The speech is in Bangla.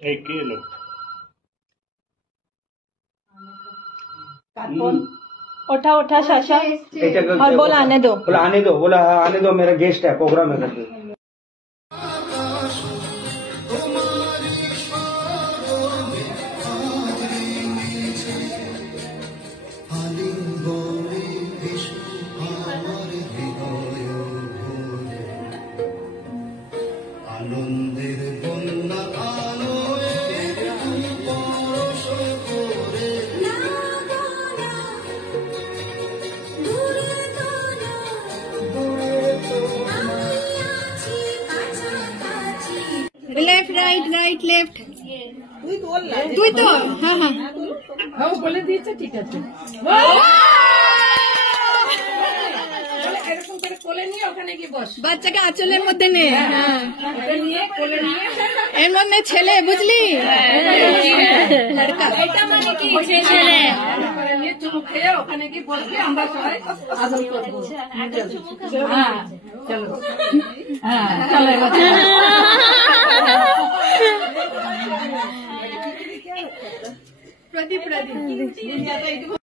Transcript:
एक ये लो। उठा उठा शाशा और बोल आने दो, बोला आने दो, बोला आने दो, मेरा गेस्ट है, प्रोग्राम है करके। আনন্দের বন্যা लेफ्ट राइट राइट लेफ्ट তুই তো হ্যাঁ হ্যাঁ বলে দিয়েছে ঠিক আছে এরকম করে কোলে নিয়ে ওখানে গিয়ে বস বাচ্চাকে আঁচলের মধ্যে নে হ্যাঁ নিয়ে কোলে নিয়ে এর মধ্যে ছেলে বুঝলি লড়কা এটা মানে কি ছেলে নিয়ে চুমু খেয়ে ওখানে গিয়ে বসবি আমরা সবাই আদর করবো হ্যাঁ চলো হ্যাঁ চলো प्रदीप